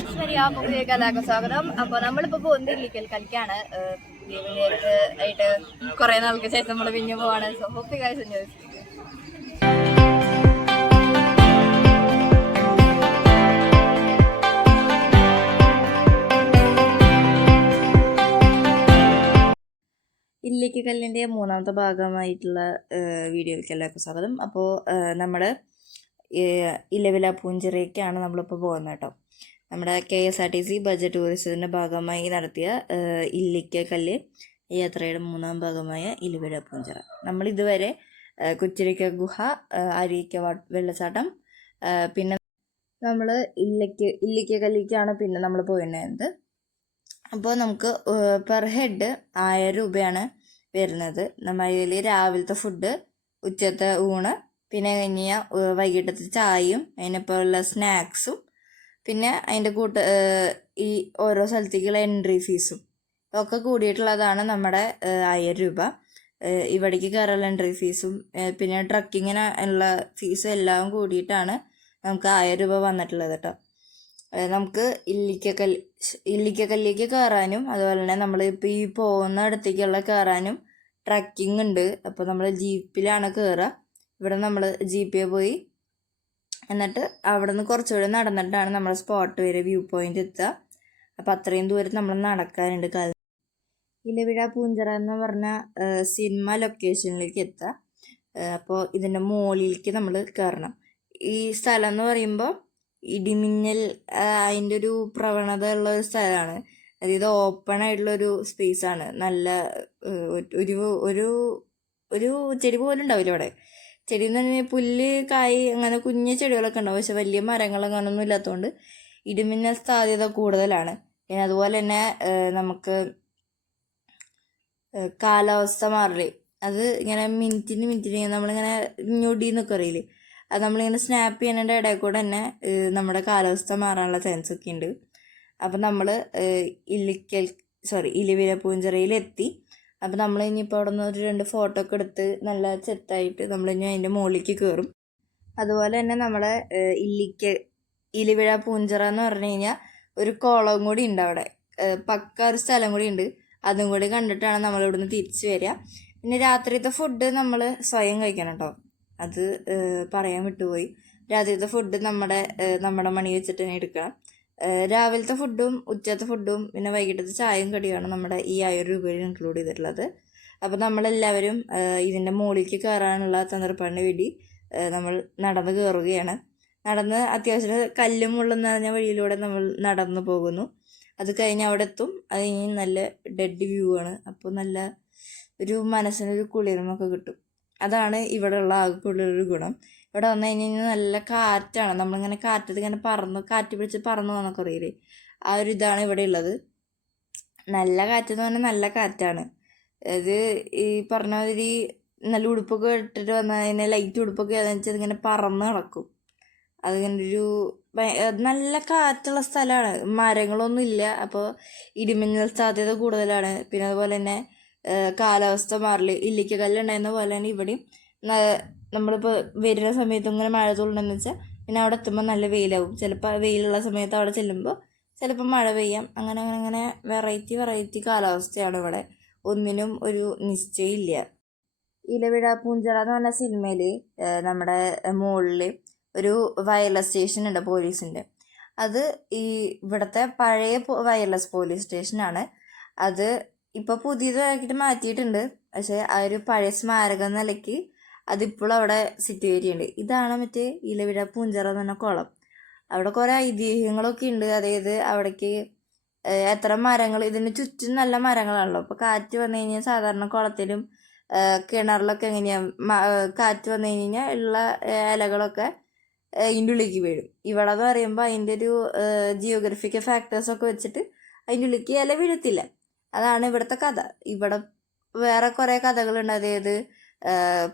ശരിയാ പുതിയ കലാക സ്വാഗതം. അപ്പൊ നമ്മളിപ്പോ പോകുന്നത് ഇല്ലിക്കൽ കളിക്കാണ്. ഗെയിമിലേക്ക് ആയിട്ട് കുറെ നാൾക്ക് ശേഷം നമ്മള് പിന്നെ പോവാണ്. So hope you guys enjoy. ഇല്ലിക്കല്ലിൻ്റെ മൂന്നാമത്തെ ഭാഗമായിട്ടുള്ള വീഡിയോയിലേക്ക് എല്ലാവർക്കും സ്വാഗതം. അപ്പോൾ നമ്മൾ ഇലവില പൂഞ്ചിറയ്ക്കാണ് നമ്മളിപ്പോൾ പോകുന്നത് കേട്ടോ. നമ്മുടെ KSRTC ബജറ്റ് ടൂറിസത്തിൻ്റെ ഭാഗമായി നടത്തിയ ഇല്ലിക്കല്ല് യാത്രയുടെ മൂന്നാം ഭാഗമായ ഇലവില പൂഞ്ചിറ. നമ്മളിതുവരെ കുറ്റിരിക്ക ഗുഹ, അരീക്ക വെള്ളച്ചാട്ടം, പിന്നെ നമ്മൾ ഇല്ലിക്കല്ലിക്കാണ് പിന്നെ നമ്മൾ പോയിരുന്നത്. അപ്പോൾ നമുക്ക് പെർ ഹെഡ് 1000 രൂപയാണ് വരുന്നത്. നമ്മൾ രാവിലത്തെ ഫുഡ്, ഉച്ചത്തെ ഊണ്, പിന്നെ കഴിഞ്ഞാൽ വൈകിട്ടത്തെ ചായയും അതിനൊപ്പമുള്ള സ്നാക്സും, പിന്നെ അതിൻ്റെ ഈ ഓരോ സ്ഥലത്തേക്കുള്ള എൻട്രി ഫീസും ഒക്കെ കൂടിയിട്ടുള്ളതാണ് നമ്മുടെ 1000 രൂപ. ഇവിടേക്ക് കയറാനുള്ള എൻട്രി ഫീസും പിന്നെ ട്രക്കിങ്ങിന് ഉള്ള ഫീസും എല്ലാം കൂടിയിട്ടാണ് നമുക്ക് 1000 രൂപ വന്നിട്ടുള്ളത് കേട്ടോ. നമുക്ക് ഇല്ലിക്കല്ലിലേക്ക് കയറാനും അതുപോലെ തന്നെ നമ്മളിപ്പോൾ ഈ പോകുന്ന ഇടത്തേക്കുള്ള കയറാനും ട്രക്കിംഗ് ഉണ്ട്. അപ്പോൾ നമ്മൾ ജീപ്പിലാണ് കയറുക. ഇവിടെ നമ്മൾ ജീപ്പിൽ പോയി എന്നിട്ട് അവിടെ നിന്ന് കുറച്ചുകൂടെ നടന്നിട്ടാണ് നമ്മൾ സ്പോട്ട് വരെ വ്യൂ പോയിന്റ് എത്തുക. അപ്പോൾ അത്രയും ദൂരം നമ്മൾ നടക്കാനുണ്ട്. ഇലവിഴ പൂഞ്ചിറ എന്ന് പറഞ്ഞ സിനിമ ലൊക്കേഷനിലേക്ക് എത്തുക. അപ്പോൾ ഇതിൻ്റെ മുകളിലേക്ക് നമ്മൾ കയറണം. ഈ സ്ഥലം എന്ന് പറയുമ്പോൾ ഇടിമിന്നൽ അതിൻ്റെ ഒരു പ്രവണത ഉള്ള ഒരു സ്ഥലമാണ്. അതായത് ഓപ്പൺ ആയിട്ടുള്ളൊരു സ്പേസാണ്. നല്ല ഒരു ഒരു ഒരു ചെടി പോലും ഉണ്ടാവില്ല ഇവിടെ. ചെടി എന്ന് പറഞ്ഞാൽ പുല്ല്, കായ്, അങ്ങനെ കുഞ്ഞു ചെടികളൊക്കെ ഉണ്ടാവും. പക്ഷെ വലിയ മരങ്ങൾ അങ്ങനെയൊന്നും ഇല്ലാത്തതുകൊണ്ട് ഇടിമിന്നൽ സാധ്യത കൂടുതലാണ്. പിന്നെ അതുപോലെ തന്നെ നമുക്ക് കാലാവസ്ഥ മാറില്ലേ, അത് ഇങ്ങനെ മിനിറ്റിന് നമ്മളിങ്ങനെ ഞൊടിന്നൊക്കെ അറിയില്ലേ, അത് നമ്മളിങ്ങനെ സ്നാപ്പ് ചെയ്യുന്നതിൻ്റെ ഇടയിൽ കൂടെ തന്നെ നമ്മുടെ കാലാവസ്ഥ മാറാനുള്ള ചാൻസ് ഒക്കെ ഉണ്ട്. അപ്പം നമ്മൾ ഇലവില പൂഞ്ചിറയിലെത്തി. അപ്പം നമ്മൾ ഇനിയിപ്പോൾ അവിടെ നിന്ന് ഒരു 2 ഫോട്ടോ ഒക്കെ എടുത്ത് നല്ല സെറ്റായിട്ട് നമ്മളിനി അതിൻ്റെ മുകളിലേക്ക് കയറും. അതുപോലെ തന്നെ നമ്മളെ ഇലവിഴ പൂഞ്ചിറ എന്ന് പറഞ്ഞു കഴിഞ്ഞാൽ ഒരു കുളവും കൂടി ഉണ്ട് അവിടെ. പക്ക ഒരു സ്ഥലം കൂടി ഉണ്ട്. അതും കൂടി കണ്ടിട്ടാണ് നമ്മൾ ഇവിടുന്ന് തിരിച്ചു വരിക. പിന്നെ രാത്രിയത്തെ ഫുഡ് നമ്മൾ സ്വയം കഴിക്കണം കേട്ടോ. അത് പറയാൻ വിട്ടുപോയി. രാത്രിയത്തെ ഫുഡ് നമ്മുടെ മണി വെച്ചിട്ട് തന്നെ എടുക്കണം. രാവിലത്തെ ഫുഡും ഉച്ചത്തെ ഫുഡും പിന്നെ വൈകിട്ടത്തെ ചായയും കടിയാണ് നമ്മുടെ ഈ 1000 രൂപയിൽ ഇൻക്ലൂഡ് ചെയ്തിട്ടുള്ളത്. അപ്പോൾ നമ്മളെല്ലാവരും ഇതിൻ്റെ മുകളിലേക്ക് കയറാനുള്ള തന്ത്രപ്പാടിന് വേണ്ടി നമ്മൾ നടന്ന് കയറുകയാണ്. നടന്ന് അത്യാവശ്യം കല്ലും മുള്ളും നിറഞ്ഞ വഴിയിലൂടെ നമ്മൾ നടന്നു പോകുന്നു. അത് കഴിഞ്ഞ് അവിടെ എത്തും. അത് കഴിഞ്ഞ് നല്ല ഡെഡ് വ്യൂ ആണ്. അപ്പോൾ നല്ല ഒരു മനസ്സിനൊരു കുളിർമൊക്കെ കിട്ടും. അതാണ് ഇവിടെ ഉള്ള ആകെയുള്ളൊരു ഗുണം. ഇവിടെ വന്നു കഴിഞ്ഞാൽ നല്ല കാറ്റാണ്. നമ്മളിങ്ങനെ കാറ്റത്ത് ഇങ്ങനെ കാറ്റ് പിടിച്ച് പറന്നു പോകുന്നൊക്കെ അറിയില്ലേ, ആ ഒരു ഇതാണ് ഇവിടെ ഉള്ളത്. നല്ല കാറ്റെന്ന് പറഞ്ഞാൽ നല്ല കാറ്റാണ്. അത് ഈ പറഞ്ഞ മാതിരി നല്ല ഉടുപ്പൊക്കെ ഇട്ടിട്ട് വന്നാൽ അതിനെ ലൈറ്റ് ഉടുപ്പൊക്കെ വെച്ചാൽ ഇങ്ങനെ പറന്ന് നടക്കും. അതിങ്ങനെ നല്ല കാറ്റുള്ള സ്ഥലമാണ്. മരങ്ങളൊന്നും ഇല്ല. അപ്പോൾ ഇടിമിന്നൽ സാധ്യത കൂടുതലാണ്. പിന്നെ അതുപോലെ തന്നെ കാലാവസ്ഥ മാറില്ല. ഇല്ലിക്കല്ലുണ്ടായിരുന്ന പോലെ തന്നെ ഇവിടെയും നമ്മളിപ്പോൾ വരുന്ന സമയത്ത് ഇങ്ങനെ മഴ തുള്ളുണ്ടെന്ന് വെച്ചാൽ പിന്നെ അവിടെ എത്തുമ്പോൾ നല്ല വെയിലാവും. ചിലപ്പോൾ വെയിലുള്ള സമയത്ത് അവിടെ ചെല്ലുമ്പോൾ ചിലപ്പോൾ മഴ പെയ്യാം. അങ്ങനെ അങ്ങനെ അങ്ങനെ വെറൈറ്റി കാലാവസ്ഥയാണ് ഇവിടെ. ഒന്നിനും ഒരു നിശ്ചയമില്ല. ഇലവിഴ പൂഞ്ചിറ എന്ന് പറഞ്ഞ സിനിമയിൽ നമ്മുടെ മുകളിൽ ഒരു വയർലെസ് സ്റ്റേഷൻ ഉണ്ട് പോലീസിൻ്റെ. അത് ഇവിടുത്തെ പഴയ വയർലെസ് പോലീസ് സ്റ്റേഷനാണ്. അത് ഇപ്പോൾ പുതിയതാക്കിയിട്ട് മാറ്റിയിട്ടുണ്ട്. പക്ഷേ ആ ഒരു പഴയ സ്മാരക നിലയ്ക്ക് അതിപ്പോൾ അവിടെ സിറ്റുവേറ്റ് ചെയ്യുന്നുണ്ട്. ഇതാണ് മറ്റേ ഇലവിഴ പൂഞ്ചിറ എന്ന് പറഞ്ഞ കുളം. അവിടെ കുറേ ഐതിഹ്യങ്ങളൊക്കെ ഉണ്ട്. അതായത് അവിടേക്ക് എത്ര മരങ്ങൾ, ഇതിന് ചുറ്റും നല്ല മരങ്ങളാണല്ലോ. അപ്പോൾ കാറ്റ് വന്നു കഴിഞ്ഞാൽ സാധാരണ കുളത്തിലും കിണറിലൊക്കെ എങ്ങനെയാണ് കാറ്റ് വന്നു കഴിഞ്ഞാൽ ഉള്ള ഇലകളൊക്കെ അതിൻ്റെ ഉള്ളിലേക്ക് വീഴും. ഇവിടെ എന്ന് പറയുമ്പോൾ അതിൻ്റെ ഒരു ജിയോഗ്രഫിക്കൽ ഫാക്ടേഴ്സൊക്കെ വെച്ചിട്ട് അതിൻ്റെ ഉള്ളിലേക്ക് ഇല വീഴത്തില്ല. അതാണ് ഇവിടുത്തെ കഥ. ഇവിടെ വേറെ കുറേ കഥകളുണ്ട്. അതായത്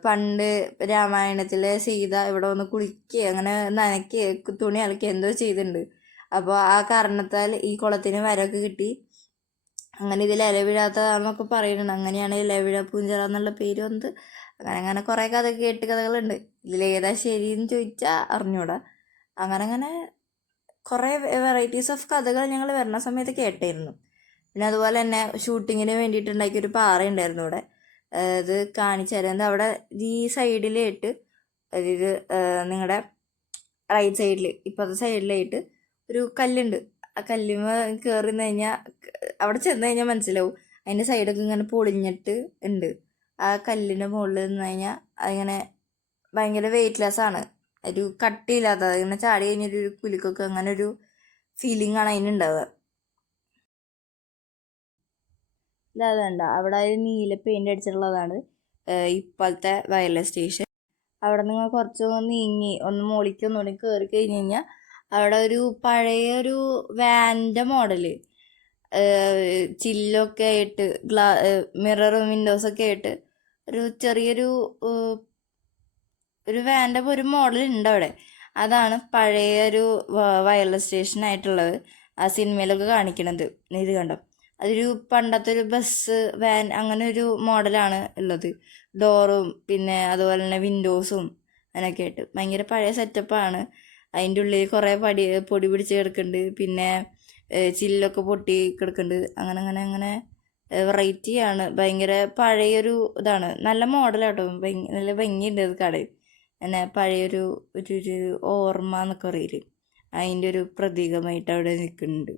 പണ്ട് രാമായണത്തിലെ സീത ഇവിടെ വന്ന് കുളിക്കുക, അങ്ങനെ നനയ്ക്കുക, തുണി അലക്കുക എന്തോ ചെയ്തിട്ടുണ്ട്. അപ്പോൾ ആ കാരണത്താൽ ഈ കുളത്തിന് വരൊക്കെ കിട്ടി. അങ്ങനെ ഇതിൽ ഇല വീഴാത്തതാണെന്നൊക്കെ പറയുന്നുണ്ട്. അങ്ങനെയാണ് ഇലവിഴ പൂഞ്ചിറ എന്നുള്ള പേര് വന്നത്. അങ്ങനെ കുറേ കഥകളുണ്ട്. ഇതിലേതാ ശരിയെന്ന് ചോദിച്ചാൽ അറിഞ്ഞൂടാ. അങ്ങനെ കുറേ വെറൈറ്റീസ് ഓഫ് കഥകൾ ഞങ്ങൾ വരുന്ന സമയത്ത് കേട്ടായിരുന്നു. പിന്നെ അതുപോലെ തന്നെ ഷൂട്ടിങ്ങിന് വേണ്ടിയിട്ടുണ്ടാക്കിയൊരു പാറ ഉണ്ടായിരുന്നു ഇവിടെ. ഇത് കാണിച്ചു തരാം. അവിടെ ഈ സൈഡിലായിട്ട് അതായത് നിങ്ങളുടെ റൈറ്റ് സൈഡിൽ ഇപ്പോഴത്തെ സൈഡിലായിട്ട് ഒരു കല്ലുണ്ട്. ആ കല്ലുമ്മ കയറി നിന്ന് കഴിഞ്ഞാൽ അവിടെ ചെന്ന് കഴിഞ്ഞാൽ മനസ്സിലാവും അതിൻ്റെ സൈഡൊക്കെ ഇങ്ങനെ പൊളിഞ്ഞിട്ട് ഉണ്ട്. ആ കല്ലിൻ്റെ മുകളിൽ നിന്ന് കഴിഞ്ഞാൽ അതിങ്ങനെ ഭയങ്കര വെയിറ്റ്ലെസ് ആണ്, ഒരു കട്ടിയില്ലാത്ത, ഇങ്ങനെ ചാടി കഴിഞ്ഞൊരു കുലുക്കൊക്കെ അങ്ങനെ ഒരു ഫീലിംഗ് ആണ് അതിനുണ്ടാവുക. ഇതാകണ്ട അവിടെ ഒരു നീല പെയിൻ്റ് അടിച്ചിട്ടുള്ളതാണ് ഇപ്പോഴത്തെ വയർലെസ് സ്റ്റേഷൻ. അവിടെ നിന്ന് കുറച്ച് നീങ്ങി ഒന്ന് മോളിക്ക് ഒന്നുകൂടി കയറി കഴിഞ്ഞ് കഴിഞ്ഞാൽ അവിടെ ഒരു പഴയൊരു വാൻ്റെ മോഡല് ചില്ലൊക്കെ ആയിട്ട് മിററും വിൻഡോസൊക്കെ ആയിട്ട് ഒരു ചെറിയൊരു വാൻ്റെ ഒരു മോഡൽ ഉണ്ട് അവിടെ. അതാണ് പഴയൊരു വയർലെസ് സ്റ്റേഷനായിട്ടുള്ളത്. ആ സിനിമയിലൊക്കെ കാണിക്കണത് ഇത് കണ്ടോ. അതൊരു പണ്ടത്തെ ഒരു ബസ് വാൻ അങ്ങനെ ഒരു മോഡലാണ് ഉള്ളത്. ഡോറും പിന്നെ അതുപോലെ തന്നെ വിൻഡോസും അങ്ങനെയൊക്കെ ആയിട്ട് ഭയങ്കര പഴയ സെറ്റപ്പാണ്. അതിൻ്റെ ഉള്ളിൽ കുറേ പൊടി പിടിച്ച് കിടക്കുന്നുണ്ട്. പിന്നെ ചില്ലൊക്കെ പൊട്ടി കിടക്കുന്നുണ്ട്. അങ്ങനെ അങ്ങനെ അങ്ങനെ വെറൈറ്റിയാണ്. ഭയങ്കര പഴയൊരു ഇതാണ്. നല്ല മോഡലാട്ടോ. നല്ല ഭംഗിയുണ്ട് അത് കടയിൽ. പിന്നെ പഴയൊരു ഒരു ഓർമ്മ എന്നൊക്കെ പറയില്ലേ, അതിൻ്റെ ഒരു പ്രതീകമായിട്ട് അവിടെ നിൽക്കുന്നുണ്ട്.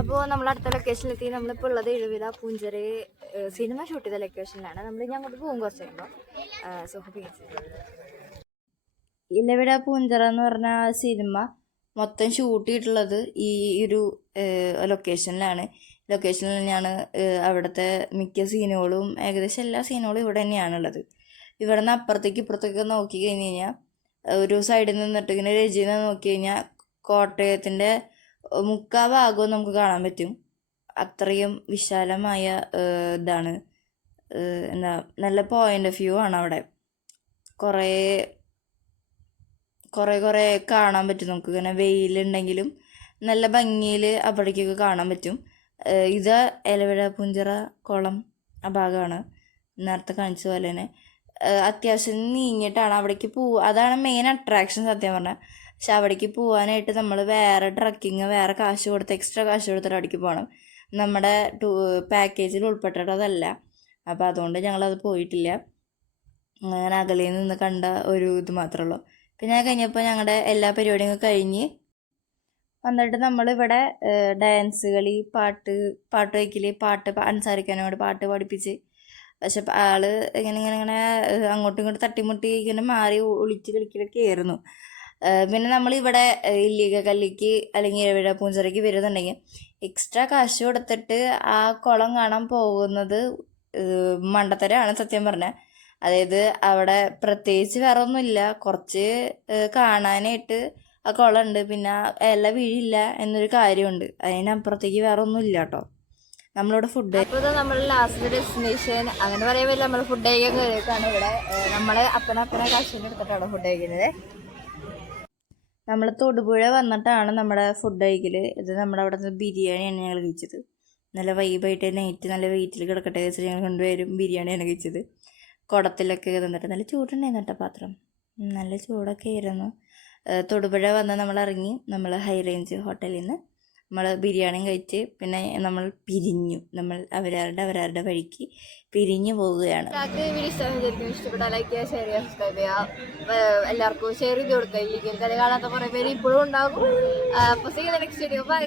അപ്പോൾ നമ്മൾ അടുത്ത ലൊക്കേഷനിലെത്തി. നമ്മളിപ്പോൾ ഉള്ളത് ഇഴവില പൂഞ്ചിറ സിനിമ ഷൂട്ട് ചെയ്ത ലൊക്കേഷനിലാണ്. നമ്മൾ ഇനി അങ്ങോട്ട് പോകും കുറച്ച് കഴിയുമ്പോൾ. ഇലവിട പൂഞ്ചിറ എന്ന് പറഞ്ഞ സിനിമ മൊത്തം ഷൂട്ട് ചെയ്തിട്ടുള്ളത് ഈ ഒരു ലൊക്കേഷനിലാണ്. ലൊക്കേഷനിൽ തന്നെയാണ് അവിടുത്തെ മിക്ക സീനുകളും, ഏകദേശം എല്ലാ സീനുകളും ഇവിടെ തന്നെയാണുള്ളത്. ഇവിടെ നിന്ന് അപ്പുറത്തേക്ക് ഇപ്പുറത്തേക്ക് നോക്കി കഴിഞ്ഞ് കഴിഞ്ഞാൽ ഒരു സൈഡിൽ നിന്നിട്ട് ഇങ്ങനെ രചന നോക്കി കഴിഞ്ഞാൽ കോട്ടയത്തിൻ്റെ മുക്കാ ഭാഗവും നമുക്ക് കാണാൻ പറ്റും. അത്രയും വിശാലമായ ഇതാണ്. എന്താ നല്ല പോയിൻ്റ് ഓഫ് വ്യൂ ആണ് അവിടെ. കുറേ കാണാൻ പറ്റും നമുക്ക്. ഇങ്ങനെ വെയിലുണ്ടെങ്കിലും നല്ല ഭംഗിയിൽ അവിടേക്കൊക്കെ കാണാൻ പറ്റും. ഇത് ഇലവിഴ പൂഞ്ചിറ കുളം ആ ഭാഗമാണ് നേരത്തെ കാണിച്ച പോലെ തന്നെ. അത്യാവശ്യം നീങ്ങിയിട്ടാണ് അവിടേക്ക് അതാണ് മെയിൻ അട്രാക്ഷൻ സത്യം പറഞ്ഞാൽ. പക്ഷെ അവിടേക്ക് പോകാനായിട്ട് നമ്മൾ വേറെ ട്രക്കിങ്, വേറെ കാശ് കൊടുത്ത്, എക്സ്ട്രാ കാശ് കൊടുത്തിട്ട് അവിടേക്ക് പോകണം. നമ്മുടെ പാക്കേജിൽ ഉൾപ്പെട്ടിട്ടതല്ല. അപ്പോൾ അതുകൊണ്ട് ഞങ്ങളത് പോയിട്ടില്ല. അങ്ങനെ അകലയിൽ നിന്ന് കണ്ട ഒരു ഇത് മാത്രമേ ഉള്ളൂ. പിന്നെ കഴിഞ്ഞപ്പോൾ ഞങ്ങളുടെ എല്ലാ പരിപാടിയും കഴിഞ്ഞ് വന്നിട്ട് നമ്മളിവിടെ ഡാൻസ് കളി, പാട്ട് വയ്ക്കൽ, അൻസാരിക്കാനോട് പാട്ട് പഠിപ്പിച്ച്. പക്ഷെ ആള് ഇങ്ങനെ അങ്ങോട്ടും ഇങ്ങോട്ടും തട്ടിമുട്ടി ഇങ്ങനെ മാറി ഒളിച്ച് കളിക്കലൊക്കെ ആയിരുന്നു. പിന്നെ നമ്മളിവിടെ ഇല്ലിക കല്ലിക്ക് അല്ലെങ്കിൽ ഇഴവിഴ പൂഞ്ചിറയ്ക്ക് വരുന്നുണ്ടെങ്കിൽ എക്സ്ട്രാ കാശ് കൊടുത്തിട്ട് ആ കുളം കാണാൻ പോകുന്നത് മണ്ടത്തരമാണ് സത്യം പറഞ്ഞാൽ. അതായത് അവിടെ പ്രത്യേകിച്ച് വേറെ ഒന്നുമില്ല, കുറച്ച് കാണാനായിട്ട് ആ കുളമുണ്ട്, പിന്നെ ഇല വീഴില്ല എന്നൊരു കാര്യമുണ്ട്. അതിനപ്പുറത്തേക്ക് വേറെ ഒന്നുമില്ല കേട്ടോ. നമ്മളിവിടെ ഫുഡ്, അപ്പോൾ നമ്മൾ ലാസ്റ്റ് ഡെസ്റ്റിനേഷൻ അങ്ങനെ പറയാൻ പറ്റില്ല, നമ്മൾ ഫുഡ് കഴിക്കാൻ കയറിയേക്കാണ്. ഇവിടെ നമ്മൾ അപ്പനെ കാശിന് എടുത്തിട്ടാണ് ഫുഡ് കഴിക്കുന്നത്. നമ്മൾ തൊടുപുഴ വന്നിട്ടാണ് നമ്മുടെ ഫുഡ് കഴിക്കൽ. ഇത് നമ്മുടെ അവിടെ നിന്ന് ബിരിയാണിയാണ് ഞങ്ങൾ കഴിച്ചത്. നല്ല വൈബായിട്ട് നൈറ്റ് നല്ല വെയിറ്റിൽ കിടക്കട്ടെ വെച്ചിട്ട് ഞങ്ങൾ കൊണ്ടുവരും ബിരിയാണിയാണ് കഴിച്ചത്. കുടത്തിലൊക്കെ തന്നിട്ട് നല്ല ചൂടുണ്ടായിരുന്നു കേട്ടോ പാത്രം, നല്ല ചൂടൊക്കെ ആയിരുന്നു. തൊടുപുഴ വന്ന് നമ്മൾ ഇറങ്ങി. നമ്മൾ ഹൈ റേഞ്ച് ഹോട്ടലിൽ നിന്ന് നമ്മൾ ബിരിയാണിയും കഴിച്ച് പിന്നെ നമ്മൾ പിരിഞ്ഞു. നമ്മൾ അവരവരുടെ വഴിക്ക് പിരിഞ്ഞു പോവുകയാണ്. ഇഷ്ടപ്പെട്ടാൽ ലൈക്ക് ചെയ്യുക, ഷെയർ ചെയ്യുക, സബ്സ്ക്രൈബ് ചെയ്യുക, എല്ലാവർക്കും ഷെയർ ചെയ്ത് കൊടുക്കുക. ഇല്ലെങ്കിൽ കഥ കാണാത്ത കുറേ പേര് ഇപ്പോഴും ഉണ്ടാകും. അപ്പോൾ നെക്സ്റ്റ് വീഡിയോ ബൈ.